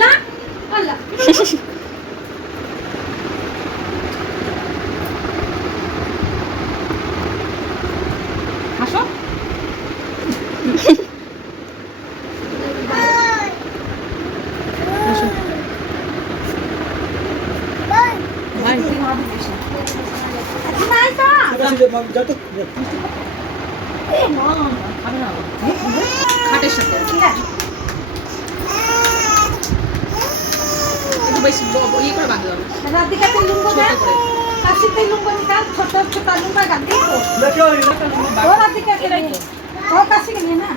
ला अल्लाह হাসো হাসো ভাই তুই হাত দিস না नहीं तो যাতো ए मां খাবে না খাটের সাথে একটু বেশি ইয়ে করে বাঁধতে হবে राधिका ते लूंगा ছোট ना করে काशी ते लूंगा निकाल छोटा छोटा लूंगा गाड़ी को দেখো वो राधिका के लिए वो काशी के लिए ना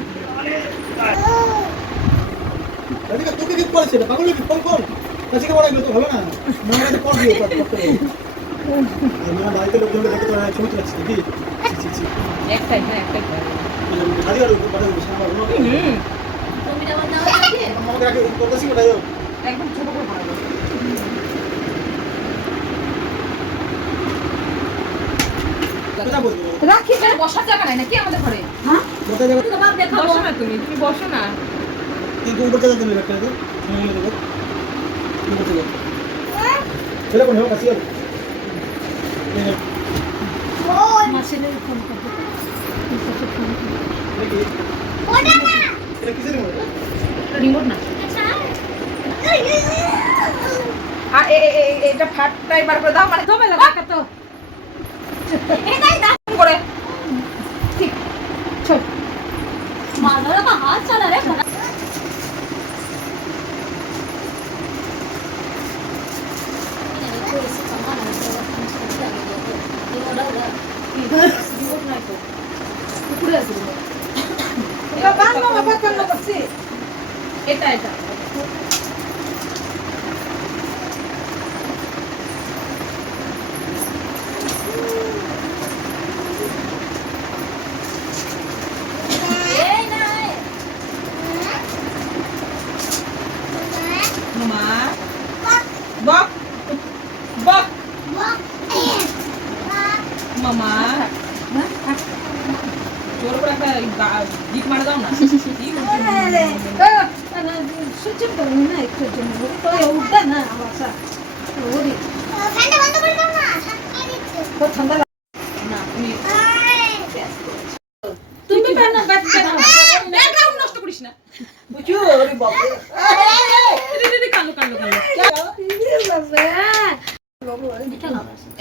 রাধিকা তোকে কি করেছে না পাগল নাকি ফোন কর কাছে বড় গেল তো ভালো না মনে রাখতে কল দিও কত করে আমি বাড়িতে লোকজনকে দেখে তো ছবি তুলছি কি ছি ছি একটাই হ্যাঁ একটাই খালি আর উপর পাঠাবো সামনে বলো আমাকে রাখি করতেছি ওটাই একদম ছোট করে বানাবো কথা বলবো राखी এখানে বসার জায়গা নাই নাকি আমাদের ঘরে हां কোথায় যাবে तो बाप देखो বসো না তুমি বসো না কিন্তু উপর থেকে দেবে একটা দে সামনে দেবো উপর থেকে চলে কোন হোক আসিও मासी ने फोन कर दिया দেখি ओडा ना এটা কিসের মনে রিমোট না আর এটা ফাটটাই বার করে দাও মানে तो मैं लगा तो এই দাই দাও করে ठीक छोड़ माधव का हाथ चला रे রিমোট নাই তো উপরে আছে রিমোট तो बाल में बाबा करना बस এটা এটা মামা বক বক মামা জোর করে একটা গিট মারা দাও না स्विच करूँ ना एक जन तो ये उठता ना आवाज़ वो भी बहुत ठंडा না তুমি तुम भी पहनना बैठ पहनो ব্যাকগ্রাউন্ড নষ্ট করিস না বুঝছো আরে বাপ রে কালো কালো কালো ये बाबा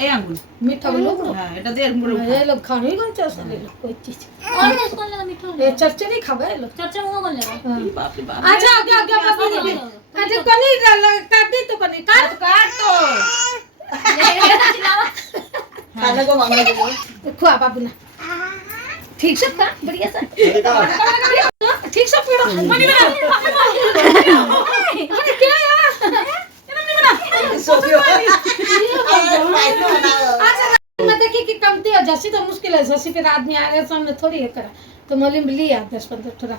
এই আঙ্গুল मीठा बोलो হ্যাঁ এটা দিয়ে এরকম করে উঠা। ये लोग खाने ही कौन चाहते हैं कोई चीज और इसको लेना मीठा ये चर्चे नहीं खावा है लोग चर्चा में कौन लेगा বাপ রে বাপ आजा आगे आगे बाबू जी आजा पनीर डाल काट दी तो पनीर काट কাট तो খানা কো মাংনা দেবো खुआ बाबू ना ठीक से खा बढ़िया से ठीक से पीड़ो मनी बना अरे क्या यार সোফিও अच्छा मैं देखी कि कमती है जैसी तो मुश्किल है जैसी फिर आदमी आ गए सामने थोड़ी है करा तो मौलिम लिया 10-15 थोड़ा